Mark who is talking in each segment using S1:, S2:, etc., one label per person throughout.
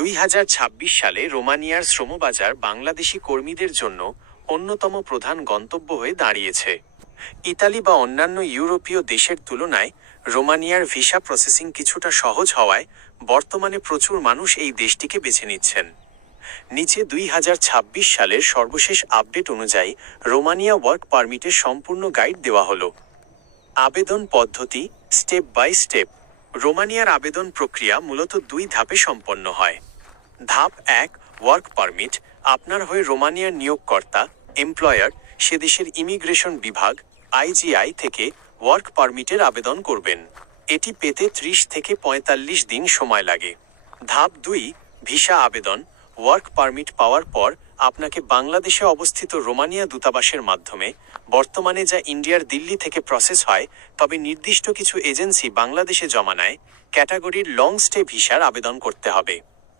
S1: দুই হাজার ছাব্বিশ সালে রোমানিয়ার শ্রমবাজার বাংলাদেশি কর্মীদের জন্য অন্যতম প্রধান গন্তব্য হয়ে দাঁড়িয়েছে। ইতালি বা অন্যান্য ইউরোপীয় দেশের তুলনায় রোমানিয়ার ভিসা প্রসেসিং কিছুটা সহজ হওয়ায় বর্তমানে প্রচুর মানুষ এই দেশটিকে বেছে নিচ্ছেন। নিচে দুই হাজার ছাব্বিশ সালের সর্বশেষ আপডেট অনুযায়ী রোমানিয়া ওয়ার্ক পারমিটের সম্পূর্ণ গাইড দেওয়া হলো। আবেদন পদ্ধতি স্টেপ বাই স্টেপ। রোমানিয়ার আবেদন প্রক্রিয়া মূলত দুই ধাপে সম্পন্ন হয়। ধাপ এক ওয়ার্ক পারমিট আপনার হয়ে রোমানিয়ার নিয়োগকর্তা এমপ্লয়ার সে দেশের ইমিগ্রেশন বিভাগ আইজিআই থেকে ওয়ার্ক পারমিটের আবেদন করবেন। এটি পেতে ত্রিশ থেকে পঁয়তাল্লিশ দিন সময় লাগে। ধাপ দুই, ভিসা আবেদন ওয়ার্ক পারমিট পাওয়ার পর আপনাকে বাংলাদেশে অবস্থিত রোমানিয়া দূতাবাসের মাধ্যমে বর্তমানে যা ইন্ডিয়ার দিল্লি থেকে প্রসেস হয়, তবে নির্দিষ্ট কিছু এজেন্সি বাংলাদেশে জমা নেয়, ক্যাটাগরির লং স্টে ভিসার আবেদন করতে হবে।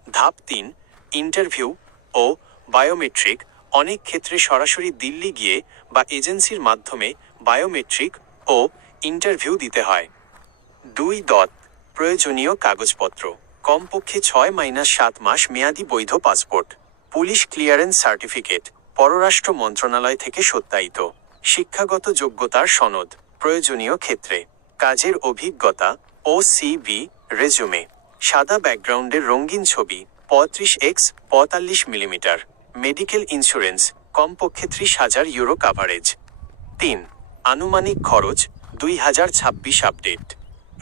S1: ধাপ তিন ইন্টারভিউ ও বায়োমেট্রিক অনেক ক্ষেত্রে সরাসরি দিল্লি গিয়ে বা এজেন্সির মাধ্যমে বায়োমেট্রিক ও ইন্টারভিউ দিতে হয়। দুই দত, প্রয়োজনীয় কাগজপত্র, কমপক্ষে ছয় মাইনাস সাত মাস মেয়াদি বৈধ পাসপোর্ট পুলিশ ক্লিয়ারেন্স সার্টিফিকেট পররাষ্ট্র মন্ত্রণালয় থেকে সত্যায়িত, শিক্ষাগত যোগ্যতার সনদ, প্রয়োজনীয় ক্ষেত্রে, কাজের অভিজ্ঞতা ও সিবি রেজুমে সাদা ব্যাকগ্রাউন্ডের রঙিন ছবি, পঁয়ত্রিশ এক্স, পঁয়তাল্লিশ মিলিমিটার, মেডিকেল ইন্স্যুরেন্স, কমপক্ষে ত্রিশ হাজার ইউরো কাভারেজ। তিন, আনুমানিক খরচ, দুই হাজার ছাব্বিশ আপডেট।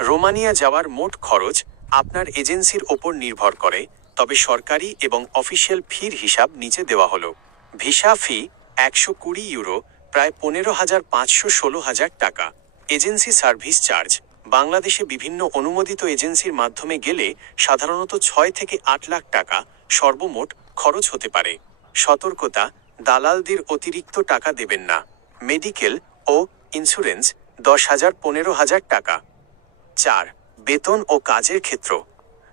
S1: রোমানিয়া যাওয়ার মোট খরচ আপনার এজেন্সির ওপর নির্ভর করে, তবে সরকারি এবং অফিসিয়াল ফির হিসাব নিচে দেওয়া হলো। ভিসা ফি, একশো কুড়ি ইউরো, প্রায় পনেরো হাজার পাঁচশো ষোলো হাজার টাকা। এজেন্সি সার্ভিস চার্জ বাংলাদেশে বিভিন্ন অনুমোদিত এজেন্সির মাধ্যমে গেলে সাধারণত ছয় থেকে আট লাখ টাকা সর্বমোট খরচ হতে পারে। সতর্কতা, দালালদের অতিরিক্ত টাকা দেবেন না। মেডিকেল ও ইন্স্যুরেন্স দশ হাজার পনেরো হাজার টাকা। চার, বেতন ও কাজের ক্ষেত্র।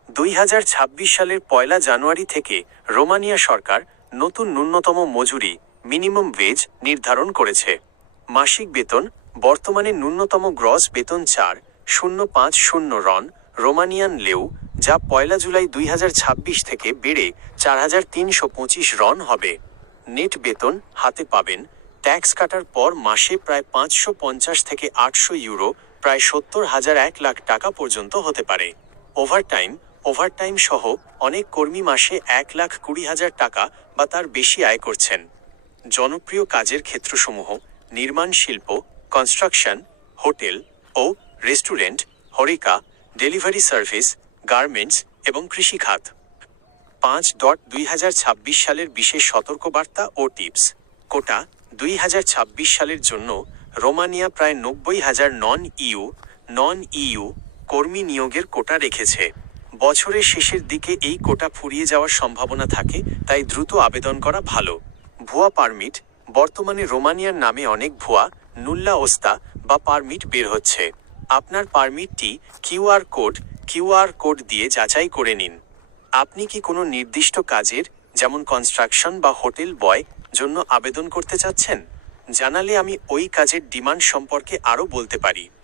S1: দুই হাজার ছাব্বিশ সালের পয়লা জানুয়ারি থেকে রোমানিয়া সরকার নতুন ন্যূনতম মজুরি, মিনিমাম ওয়েজ, নির্ধারণ করেছে। মাসিক বেতন, বর্তমানে ন্যূনতম গ্রস বেতন চার শূন্য পাঁচ শূন্য রন রোমানিয়ান লেউ, যা পয়লা জুলাই দুই হাজার ছাব্বিশ থেকে বেড়ে চার হাজার তিনশো পঁচিশ রন হবে। নেট বেতন হাতে পাবেন। ট্যাক্স কাটার পর মাসে প্রায় পাঁচশো পঞ্চাশ থেকে আটশো ইউরো, প্রায় সত্তর হাজার এক লাখ টাকা পর্যন্ত হতে পারে। ওভারটাইম ওভারটাইম সহ অনেক কর্মী মাসে এক লাখ কুড়ি হাজার টাকা বা তার বেশি আয় করছেন। জনপ্রিয় কাজের ক্ষেত্রসমূহ, নির্মাণ শিল্প কনস্ট্রাকশন হোটেল ও রেস্টুরেন্ট, হরিকা, ডেলিভারি সার্ভিস, গার্মেন্টস এবং কৃষিখাত পাঁচ ডট দুই হাজার ছাব্বিশ সালের বিশেষ সতর্কবার্তা ও টিপস। কোটা দুই হাজার ছাব্বিশ সালের জন্য রোমানিয়া প্রায় নব্বই হাজার নন ইউ নন ইউ কর্মী নিয়োগের কোটা রেখেছে। বছরের শেষের দিকে এই কোটা ফুরিয়ে যাওয়ার সম্ভাবনা থাকে, তাই দ্রুত আবেদন করা ভালো। ভুয়া পারমিট, বর্তমানে রোমানিয়ার নামে অনেক ভুয়া, নুল্লা ওস্তা বা পারমিট বের হচ্ছে। আপনার পারমিটটি কিউআর কোড কিউআর কোড দিয়ে যাচাই করে নিন। আপনি কি কোনো নির্দিষ্ট কাজের, যেমন কনস্ট্রাকশন বা হোটেল বয়, জন্য আবেদন করতে চাচ্ছেন? জানালে আমি ওই কাজের ডিমান্ড সম্পর্কে আরও বলতে পারি।